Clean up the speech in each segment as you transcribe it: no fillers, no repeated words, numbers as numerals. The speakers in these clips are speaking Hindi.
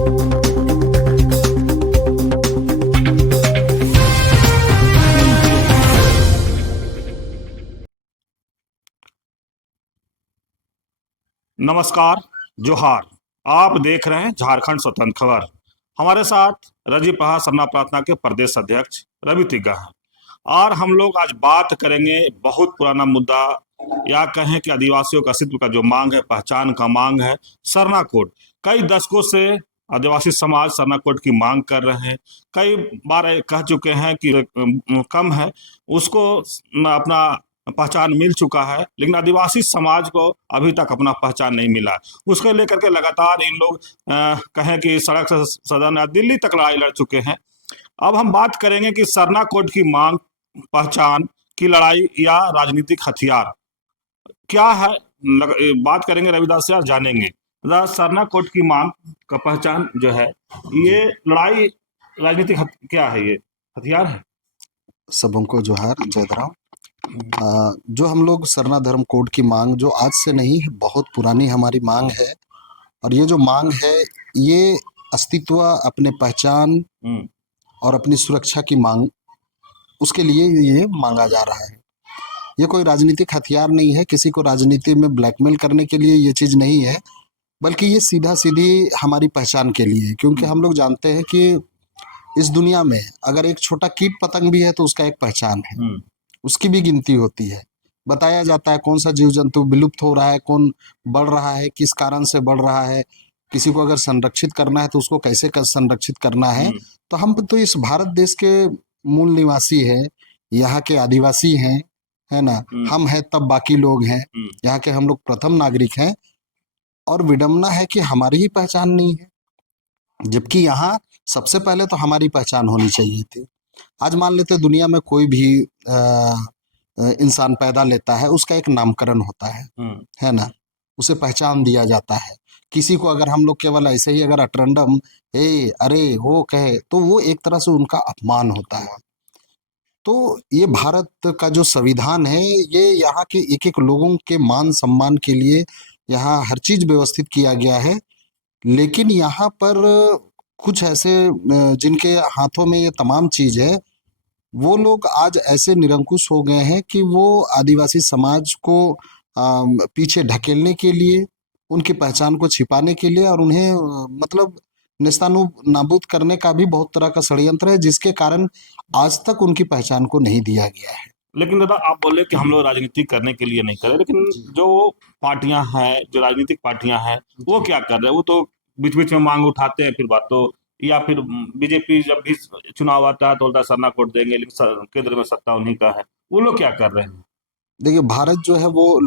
नमस्कार, जोहार। आप देख रहे हैं झारखंड स्वतंत्र खबर। हमारे साथ रजीपहा सरना प्रार्थना के प्रदेश अध्यक्ष रवि तिग्गा हैं और हम लोग आज बात करेंगे बहुत पुराना मुद्दा, या कहें कि आदिवासियों का अस्तित्व का जो मांग है, पहचान का मांग है, सरना कोड। कई दशकों से आदिवासी समाज सरना कोड की मांग कर रहे हैं। कई बार कह चुके हैं कि कम है, उसको अपना पहचान मिल चुका है, लेकिन आदिवासी समाज को अभी तक अपना पहचान नहीं मिला। उसको लेकर के लगातार इन लोग कहें कि सड़क से सदन या दिल्ली तक लड़ाई लड़ चुके हैं। अब हम बात करेंगे कि सरना कोड की मांग, पहचान की लड़ाई या राजनीतिक हथियार क्या है। बात करेंगे रविदास से, जानेंगे सरना कोड की मांग का पहचान जो है, ये लड़ाई राजनीतिक क्या है, ये हथियार है। सबों को जोहार, जयदराव। जो हम लोग सरना धर्म कोड की मांग, जो आज से नहीं है, बहुत पुरानी हमारी मांग है। और ये जो मांग है, ये अस्तित्व, अपने पहचान और अपनी सुरक्षा की मांग, उसके लिए ये मांगा जा रहा है। ये कोई राजनीतिक हथियार नहीं है, किसी को राजनीति में ब्लैकमेल करने के लिए ये चीज़ नहीं है, बल्कि ये सीधा सीधी हमारी पहचान के लिए है। क्योंकि हम लोग जानते हैं कि इस दुनिया में अगर एक छोटा कीट पतंग भी है तो उसका एक पहचान है, उसकी भी गिनती होती है। बताया जाता है कौन सा जीव जंतु विलुप्त हो रहा है, कौन बढ़ रहा है, किस कारण से बढ़ रहा है। किसी को अगर संरक्षित करना है तो उसको कैसे संरक्षित करना है। तो हम तो इस भारत देश के मूल निवासी हैं, यहाँ के आदिवासी हैं, है ना। हम हैं तब बाकी लोग हैं, यहाँ के हम लोग प्रथम नागरिक हैं। और विडम्बना है कि हमारी ही पहचान नहीं है, जबकि यहाँ सबसे पहले तो हमारी पहचान होनी चाहिए थी। आज मान लेते दुनिया में कोई भी इंसान पैदा लेता है, उसका एक नामकरण होता है ना, उसे पहचान दिया जाता है। किसी को अगर हम लोग केवल ऐसे ही अगर अटरंडम ए अरे वो कहे तो वो एक तरह से उनका अपमान होता है। तो ये भारत का जो संविधान है, ये यहाँ के एक एक लोगों के मान सम्मान के लिए यहाँ हर चीज व्यवस्थित किया गया है। लेकिन यहाँ पर कुछ ऐसे जिनके हाथों में ये तमाम चीज है, वो लोग आज ऐसे निरंकुश हो गए हैं कि वो आदिवासी समाज को पीछे ढकेलने के लिए, उनकी पहचान को छिपाने के लिए और उन्हें मतलब नेस्तानाबूद करने का भी बहुत तरह का षड्यंत्र है, जिसके कारण आज तक उनकी पहचान को नहीं दिया गया है। लेकिन दादा, आप बोले कि हम लोग राजनीति करने के लिए नहीं कर रहे, लेकिन जो पार्टियां हैं, जो राजनीतिक पार्टियां हैं, वो क्या कर रहे हैं? वो तो बीच बीच में मांग उठाते हैं, फिर बातों, या फिर बीजेपी जब भी चुनाव आता है तो बोलता है सरना कोड देंगे, लेकिन केंद्र में सत्ता उन्हीं का है। वो लोग क्या कर रहे हैं? देखिए, भारत जो है वो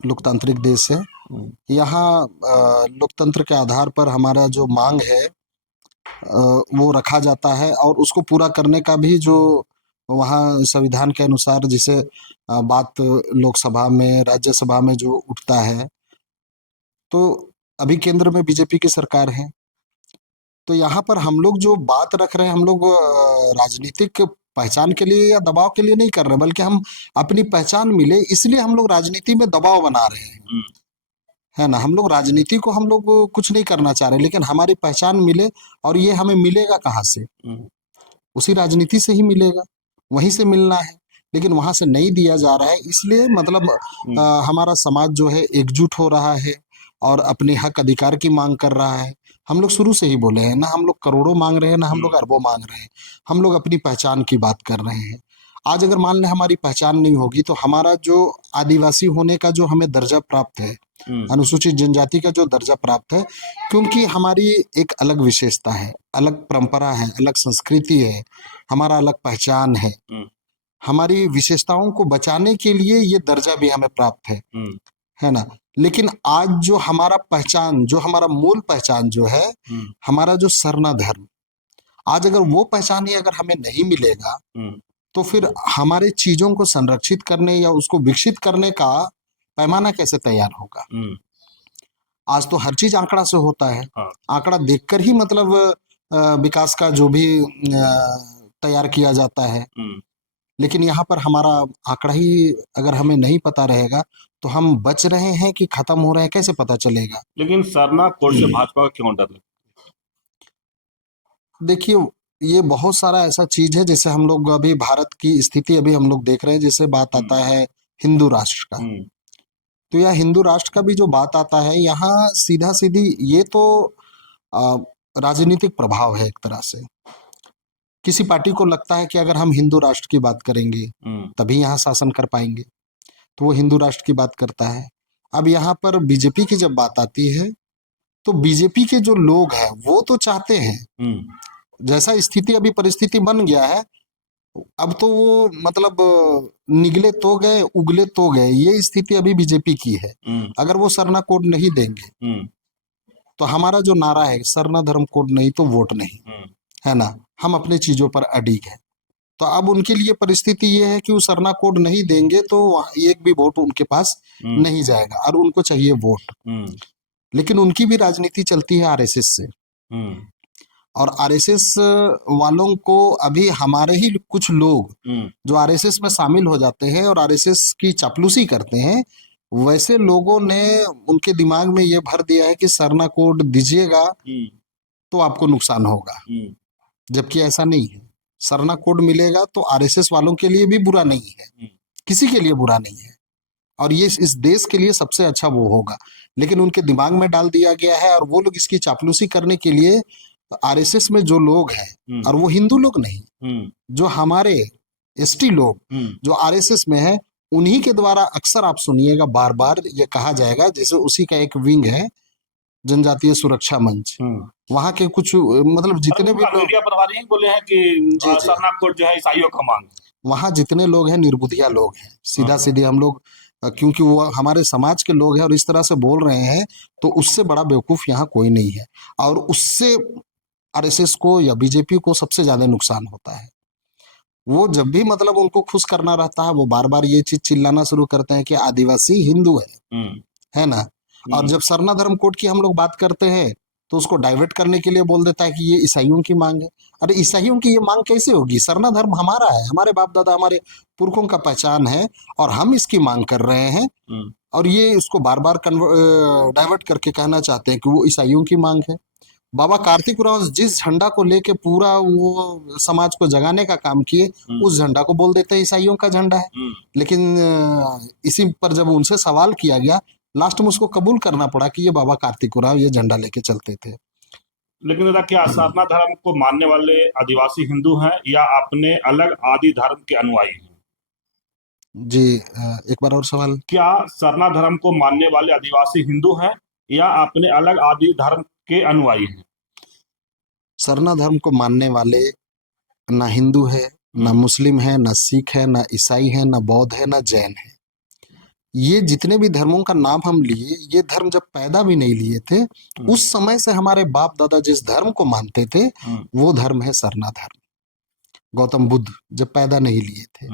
लोकतांत्रिक देश है। यहाँ लोकतंत्र के आधार पर हमारा जो मांग है वो रखा जाता है, और उसको पूरा करने का भी जो वहाँ संविधान के अनुसार जिसे बात लोकसभा में, राज्यसभा में जो उठता है, तो अभी केंद्र में बीजेपी की सरकार है। तो यहाँ पर हम लोग जो बात रख रहे हैं, हम लोग राजनीतिक पहचान के लिए या दबाव के लिए नहीं कर रहे, बल्कि हम अपनी पहचान मिले इसलिए हम लोग राजनीति में दबाव बना रहे हैं, है ना। हम लोग राजनीति को हम लोग कुछ नहीं करना चाह रहे, लेकिन हमारी पहचान मिले। और ये हमें मिलेगा कहाँ से? उसी राजनीति से ही मिलेगा, वहीं से मिलना है, लेकिन वहां से नहीं दिया जा रहा है। इसलिए मतलब हमारा समाज जो है एकजुट हो रहा है और अपने हक अधिकार की मांग कर रहा है। हम लोग शुरू से ही बोले हैं ना, हम लोग करोड़ों मांग रहे हैं, ना हम लोग अरबों मांग रहे हैं। हम लोग अपनी पहचान की बात कर रहे हैं। आज अगर मान लें हमारी पहचान नहीं होगी तो हमारा जो आदिवासी होने का जो हमें दर्जा प्राप्त है, अनुसूचित जनजाति का जो दर्जा प्राप्त है, क्योंकि हमारी एक अलग विशेषता है, अलग परंपरा है, अलग संस्कृति है, हमारा अलग पहचान है। हमारी विशेषताओं को बचाने के लिए ये दर्जा भी हमें प्राप्त है ना। लेकिन आज जो हमारा पहचान, जो हमारा मूल पहचान जो है, हमारा जो सरना धर्म, आज अगर वो पहचान ही अगर हमें नहीं मिलेगा तो फिर हमारे चीजों को संरक्षित करने या उसको विकसित करने का पैमाना कैसे तैयार होगा? आज तो हर चीज आंकड़ा से होता है। आंकड़ा देखकर ही मतलब विकास का जो भी तैयार किया जाता है। लेकिन यहाँ पर हमारा आंकड़ा ही अगर हमें नहीं पता रहेगा तो हम बच रहे हैं कि खत्म हो रहे हैं, कैसे पता चलेगा? लेकिन सरना कोड से भाजपा का क्यों डर लगता है? देखिए, ये बहुत सारा ऐसा चीज है, जैसे हम लोग अभी भारत की स्थिति अभी हम लोग देख रहे हैं, जैसे बात आता है हिंदू राष्ट्र का। तो यह हिंदू राष्ट्र का भी जो बात आता है, यहाँ सीधा सीधी ये तो आ, राजनीतिक प्रभाव है एक तरह से। किसी पार्टी को लगता है कि अगर हम हिंदू राष्ट्र की बात करेंगे तभी यहाँ शासन कर पाएंगे, तो वो हिंदू राष्ट्र की बात करता है। अब यहाँ पर बीजेपी की जब बात आती है, तो बीजेपी के जो लोग हैं वो तो चाहते हैं, जैसा स्थिति अभी परिस्थिति बन गया है, अब तो वो मतलब निगले तो गए उगले तो गए, ये स्थिति अभी बीजेपी की है। अगर वो सरना कोड नहीं देंगे तो हमारा जो नारा है, सरना धर्म कोड नहीं तो वोट नहीं, है ना, हम अपने चीजों पर अडिग है। तो अब उनके लिए परिस्थिति ये है कि वो सरना कोड नहीं देंगे तो एक भी वोट उनके पास नहीं जाएगा, और उनको चाहिए वोट। लेकिन उनकी भी राजनीति चलती है आरएसएस से, और आरएसएस वालों को अभी हमारे ही कुछ लोग जो आरएसएस में शामिल हो जाते हैं और आरएसएस की चापलूसी करते हैं, वैसे लोगों ने उनके दिमाग में ये भर दिया है कि सरना कोड दीजिएगा तो आपको नुकसान होगा, जबकि ऐसा नहीं है। सरना कोड मिलेगा तो आरएसएस वालों के लिए भी बुरा नहीं है, किसी के लिए बुरा नहीं है, और ये इस देश के लिए सबसे अच्छा वो होगा। लेकिन उनके दिमाग में डाल दिया गया है, और वो लोग इसकी चापलूसी करने के लिए आरएसएस में जो लोग हैं, और वो हिंदू लोग नहीं, जो हमारे एसटी लोग जो आरएसएस में है, उन्हीं के द्वारा अक्सर आप सुनिएगा बार बार ये कहा जाएगा, जैसे उसी का एक विंग है जनजातीय सुरक्षा मंच, वहां के कुछ मतलब जितने भी लोग मीडिया प्रभारी बोले हैं कि सरना कोड जो है ईसाइयों का मांग, वहां जितने लोग हैं निर्बुद्धिया लोग हैं, सीधा सीधे हम लोग, क्योंकि वो हमारे समाज के लोग हैं और इस तरह से बोल रहे हैं, तो उससे बड़ा बेवकूफ यहाँ कोई नहीं है। और उससे आरएसएस को या बीजेपी को सबसे ज्यादा नुकसान होता है। वो जब भी मतलब उनको खुश करना रहता है, वो बार बार ये चीज चिल्लाना शुरू करते हैं कि आदिवासी हिंदू है ना। और जब सरना धर्म कोड की हम लोग बात करते हैं तो उसको डाइवर्ट करने के लिए बोल देता है कि ये ईसाइयों की मांग है। अरे ईसाइयों की ये मांग कैसे होगी? सरना धर्म हमारा है, हमारे बाप दादा हमारे पुरखों का पहचान है, और हम इसकी मांग कर रहे हैं, और ये इसको बार बार डाइवर्ट करके कहना चाहते हैं कि वो ईसाइयों की मांग है। बाबा कार्तिक उरांव जिस झंडा को लेके पूरा वो समाज को जगाने का काम किए, उस झंडा को बोल देते हैं ईसाइयों का झंडा है। लेकिन इसी पर जब उनसे सवाल किया गया, लास्ट में उसको कबूल करना पड़ा कि ये बाबा कार्तिक उरांव ये झंडा लेके चलते थे। लेकिन दादा, क्या सरना धर्म को मानने वाले आदिवासी हिंदू हैं या अपने अलग आदि धर्म के अनुयायी हैं? जी, एक बार और सवाल। क्या सरना धर्म को मानने वाले आदिवासी हिंदू हैं या अपने अलग आदि धर्म के अनुयायी हैं? सरना धर्म को मानने वाले ना हिंदू है, ना मुस्लिम है, ना सिख है, ना ईसाई है, ना बौद्ध है, ना जैन है। ये जितने भी धर्मों का नाम हम लिए, ये धर्म जब पैदा भी नहीं लिए थे, उस समय से हमारे बाप दादा जिस धर्म को मानते थे, वो धर्म है सरना धर्म। गौतम बुद्ध जब पैदा नहीं लिए थे,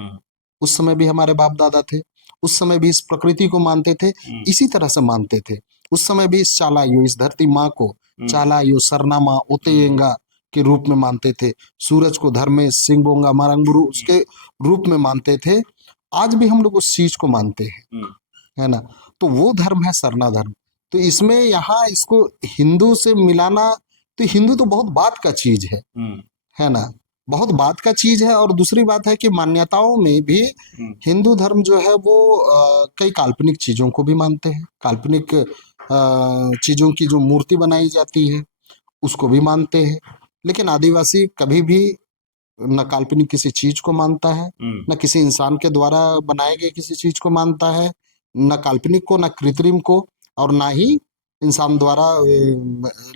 उस समय भी हमारे बाप दादा थे, उस समय भी इस प्रकृति को मानते थे, इसी तरह से मानते थे। उस समय भी इस चालायु, इस धरती माँ को चालायु, सरनामा, उतेयंगा के रूप में मानते थे। सूरज को धर्मे, सिंगबोंगा, मारंगुरु उसके रूप में मानते थे। आज भी हम लोग उस चीज को मानते हैं, है ना। तो वो धर्म है सरना धर्म। तो इसमें यहाँ इसको हिंदू से मिलाना, तो हिंदू तो बहुत बात का चीज है ना, बहुत बात का चीज है। और दूसरी बात है कि मान्यताओं में भी हिंदू धर्म जो है वो कई काल्पनिक चीजों को भी मानते हैं। काल्पनिक चीजों की जो मूर्ति बनाई जाती है उसको भी मानते हैं। लेकिन आदिवासी कभी भी न काल्पनिक किसी चीज को मानता है, न किसी इंसान के द्वारा बनाए गए किसी चीज को मानता है, न काल्पनिक को, न कृत्रिम को, और ना ही इंसान द्वारा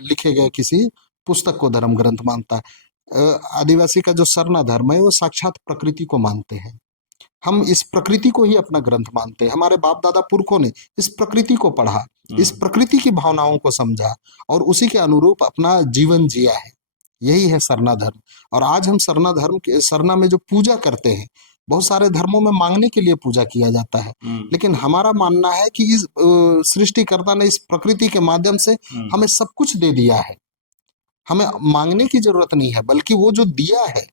लिखे गए किसी पुस्तक को धर्म ग्रंथ मानता है। आदिवासी का जो सरना धर्म है वो साक्षात प्रकृति को मानते हैं। हम इस प्रकृति को ही अपना ग्रंथ मानते हैं। हमारे बाप दादा पुरखों ने इस प्रकृति को पढ़ा, इस प्रकृति की भावनाओं को समझा, और उसी के अनुरूप अपना जीवन जिया है। यही है सरना धर्म। और आज हम सरना धर्म के सरना में जो पूजा करते हैं, बहुत सारे धर्मों में मांगने के लिए पूजा किया जाता है, लेकिन हमारा मानना है कि इस सृष्टिकर्ता ने इस प्रकृति के माध्यम से हमें सब कुछ दे दिया है। हमें मांगने की जरूरत नहीं है, बल्कि वो जो दिया है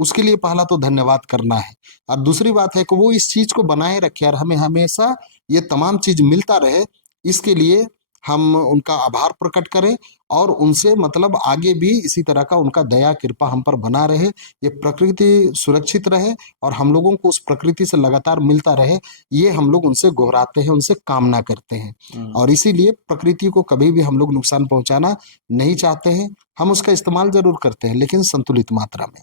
उसके लिए पहला तो धन्यवाद करना है, और दूसरी बात है कि वो इस चीज को बनाए रखे और हमें हमेशा ये तमाम चीज मिलता रहे, इसके लिए हम उनका आभार प्रकट करें और उनसे मतलब आगे भी इसी तरह का उनका दया कृपा हम पर बना रहे, ये प्रकृति सुरक्षित रहे और हम लोगों को उस प्रकृति से लगातार मिलता रहे, ये हम लोग उनसे गोहराते हैं, उनसे कामना करते हैं। और इसीलिए प्रकृति को कभी भी हम लोग नुकसान पहुंचाना नहीं चाहते हैं। हम उसका इस्तेमाल जरूर करते हैं लेकिन संतुलित मात्रा में,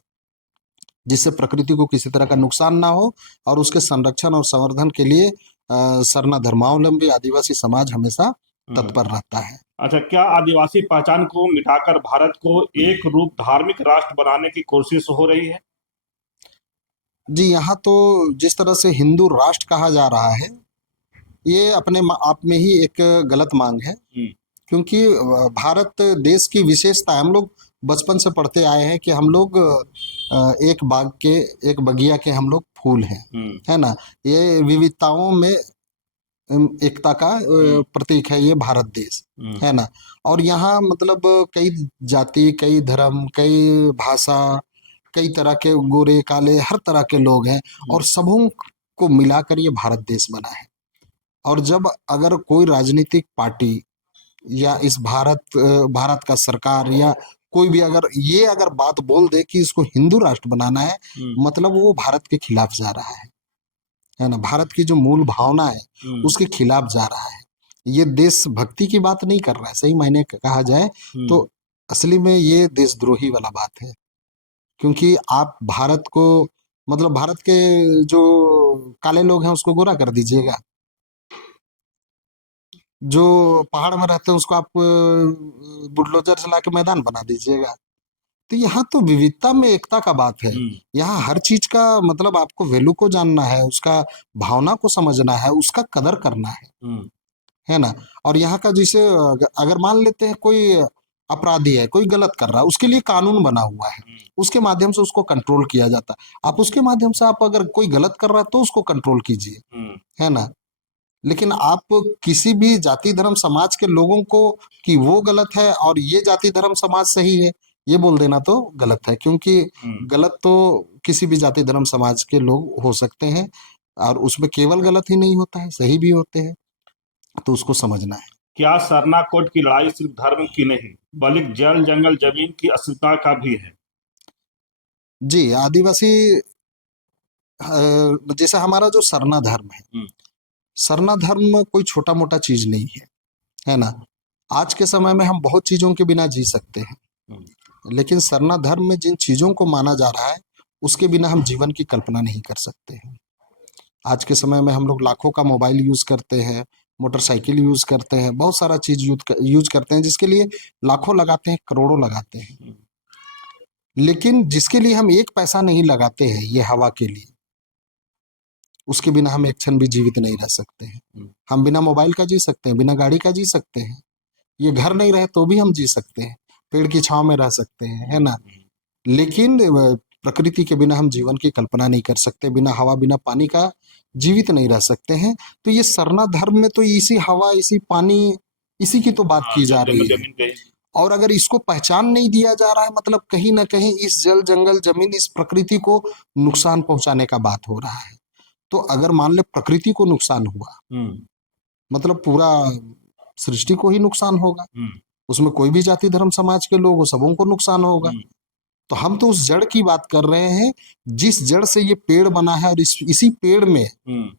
जिससे प्रकृति को किसी तरह का नुकसान ना हो। और उसके संरक्षण और संवर्धन के लिए सरना धर्मावलंबी आदिवासी समाज हमेशा तत्पर रहता है। अच्छा, क्या आदिवासी पहचान को मिटाकर भारत को एक रूप धार्मिक राष्ट्र बनाने की कोशिश हो रही है? जी, यहाँ तो जिस तरह से हिंदू राष्ट्र कहा जा रहा है, ये अपने आप में ही एक गलत मांग है। क्योंकि भारत देश की विशेषता है। हम लोग बचपन से पढ़ते आए हैं कि हम लोग एक बाग के, एक बगिया के हम लोग फूल हैं, है ना। ये विविधताओं में एकता का प्रतीक है ये भारत देश, है ना। और यहाँ मतलब कई जाति, कई धर्म, कई भाषा, कई तरह के गोरे काले हर तरह के लोग हैं और सबों को मिलाकर ये भारत देश बना है। और जब अगर कोई राजनीतिक पार्टी या इस भारत का सरकार या कोई भी अगर बात बोल दे कि इसको हिंदू राष्ट्र बनाना है, मतलब वो भारत के खिलाफ जा रहा है ना। भारत की जो मूल भावना है उसके खिलाफ जा रहा है। ये देशभक्ति की बात नहीं कर रहा है। सही मायने कहा जाए तो असली में ये देशद्रोही वाला बात है। क्योंकि आप भारत को मतलब भारत के जो काले लोग हैं उसको गोरा कर दीजिएगा, जो पहाड़ में रहते हैं उसको आप बुलडोजर चला के मैदान बना दीजिएगा। तो यहाँ तो विविधता में एकता का बात है। यहाँ हर चीज का मतलब आपको वैल्यू को जानना है, उसका भावना को समझना है, उसका कदर करना है ना। और यहाँ का जैसे अगर मान लेते हैं कोई अपराधी है, कोई गलत कर रहा है, उसके लिए कानून बना हुआ है, उसके माध्यम से उसको कंट्रोल किया जाता है। आप उसके माध्यम से आप अगर कोई गलत कर रहा है तो उसको कंट्रोल कीजिए, है ना। लेकिन आप किसी भी जाति धर्म समाज के लोगों को कि वो गलत है और ये जाति धर्म समाज सही है, ये बोल देना तो गलत है। क्योंकि गलत तो किसी भी जाति धर्म समाज के लोग हो सकते हैं और उसमें केवल गलत ही नहीं होता है, सही भी होते हैं। तो उसको समझना है। क्या सरना कोट की लड़ाई सिर्फ धर्म की नहीं बल्कि जल जंगल जमीन की अस्मिता का भी है? जी, आदिवासी जैसे हमारा जो सरना धर्म है, सरना धर्म कोई छोटा मोटा चीज नहीं है ना। आज के समय में हम बहुत चीजों के बिना जी सकते हैं, लेकिन सरना धर्म में जिन चीजों को माना जा रहा है उसके बिना हम जीवन की कल्पना नहीं कर सकते हैं। आज के समय में हम लोग लाखों का मोबाइल यूज करते हैं, मोटरसाइकिल यूज करते हैं, बहुत सारा चीज यूज करते हैं जिसके लिए लाखों लगाते हैं, करोड़ों लगाते हैं। लेकिन जिसके लिए हम एक पैसा नहीं लगाते हैं, ये हवा के लिए, उसके बिना हम एक क्षण भी जीवित नहीं रह सकते हैं। हम बिना मोबाइल का जी सकते हैं, बिना गाड़ी का जी सकते हैं, ये घर नहीं रहे तो भी हम जी सकते हैं, पेड़ की छांव में रह सकते हैं, है ना। लेकिन प्रकृति के बिना हम जीवन की कल्पना नहीं कर सकते, बिना हवा बिना पानी का जीवित नहीं रह सकते हैं। तो ये सरना धर्म में तो इसी हवा, इसी पानी, इसी की तो बात की जा रही है। और अगर इसको पहचान नहीं दिया जा रहा है, मतलब कहीं ना कहीं इस जल जंगल जमीन, इस प्रकृति को नुकसान पहुंचाने का बात हो रहा है। तो अगर मान ले प्रकृति को नुकसान हुआ, मतलब पूरा सृष्टि को ही नुकसान होगा, उसमें कोई भी जाति धर्म समाज के लोग हो, सबों को नुकसान होगा। तो हम तो उस जड़ की बात कर रहे हैं जिस जड़ से ये पेड़ बना है, और इसी पेड़ में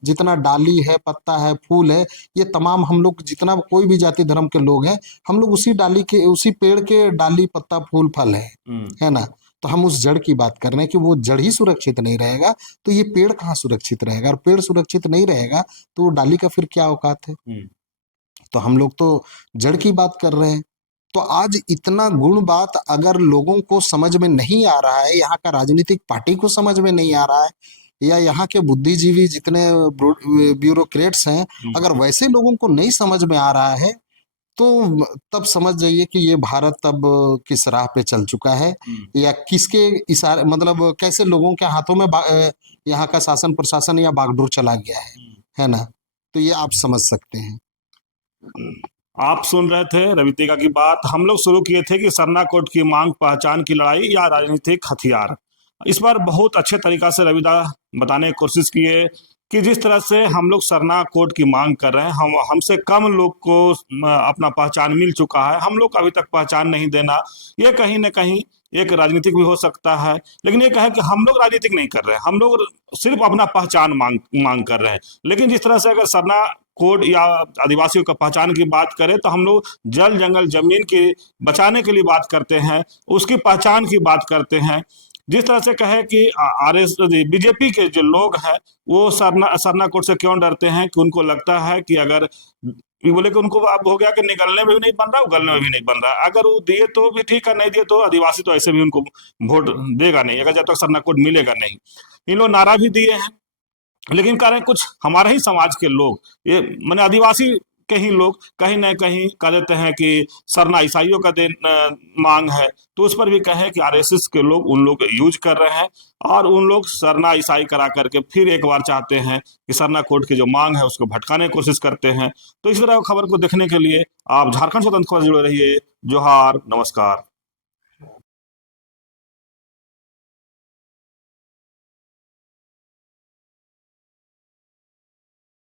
जितना डाली है, पत्ता है, फूल है, ये तमाम हम लोग जितना कोई भी जाति धर्म के लोग हैं, हम लोग उसी डाली के, उसी पेड़ के डाली, पत्ता, फूल, फल है ना। तो हम उस जड़ की बात कर रहे हैं कि वो जड़ ही सुरक्षित नहीं रहेगा तो ये पेड़ कहाँ सुरक्षित रहेगा, और पेड़ सुरक्षित नहीं रहेगा तो वो डाली का फिर क्या औकात है। तो हम लोग तो जड़ की बात कर रहे हैं। तो आज इतना गुण बात अगर लोगों को समझ में नहीं आ रहा है, यहाँ का राजनीतिक पार्टी को समझ में नहीं आ रहा है, या यहाँ के बुद्धिजीवी जितने ब्यूरोक्रेट्स हैं, अगर वैसे लोगों को नहीं समझ में आ रहा है, तो तब समझ जाइए कि ये भारत अब किस राह पे चल चुका है, या किसके इशारे, मतलब कैसे लोगों के हाथों में यहाँ का शासन प्रशासन या बागडोर चला गया है ना। तो ये आप समझ सकते हैं। आप सुन रहे थे रवितिका की बात। हम लोग शुरू किए थे कि सरना कोट की मांग पहचान की लड़ाई या राजनीतिक हथियार। इस बार बहुत अच्छे तरीका से रविदा बताने की कोशिश किए। कि जिस तरह से हम लोग सरना कोड की मांग कर रहे हैं, हम हमसे कम लोग को अपना पहचान मिल चुका है, हम लोग को अभी तक पहचान नहीं देना, ये कहीं ना कहीं एक राजनीतिक भी हो सकता है। लेकिन ये कहे कि हम लोग राजनीतिक नहीं कर रहे हैं, हम लोग सिर्फ अपना पहचान मांग मांग कर रहे हैं। लेकिन जिस तरह से अगर सरना कोड या आदिवासियों का पहचान की बात करें तो हम लोग जल जंगल जमीन के बचाने के लिए बात करते हैं, उसकी पहचान की बात करते हैं। जिस तरह से कहे कि आरएस बीजेपी के जो लोग हैं वो सरना सरना कोड से क्यों डरते हैं, कि उनको लगता है कि अगर ये बोले कि उनको अब हो गया कि निगलने में भी नहीं बन रहा, उगलने में भी नहीं बन रहा, अगर वो दिए तो भी ठीक है, नहीं दिए तो आदिवासी तो ऐसे भी उनको वोट देगा नहीं, अगर जब तक सरना कोड मिलेगा नहीं। इन लोग नारा भी दिए हैं, लेकिन कह रहे हैं कुछ हमारे ही समाज के लोग, ये मैंने आदिवासी के ही लोग कहीं ना कहीं कह देते हैं कि सरना ईसाइयों का मांग है, तो उस पर भी कहे कि आरएसएस के लोग उन लोग यूज कर रहे हैं, और उन लोग सरना ईसाई करा करके फिर एक बार चाहते हैं कि सरना कोड की जो मांग है उसको भटकाने की कोशिश करते हैं। तो इस तरह खबर को देखने के लिए आप झारखंड स्वतंत्र खबर से जुड़े रहिए। जोहार, नमस्कार।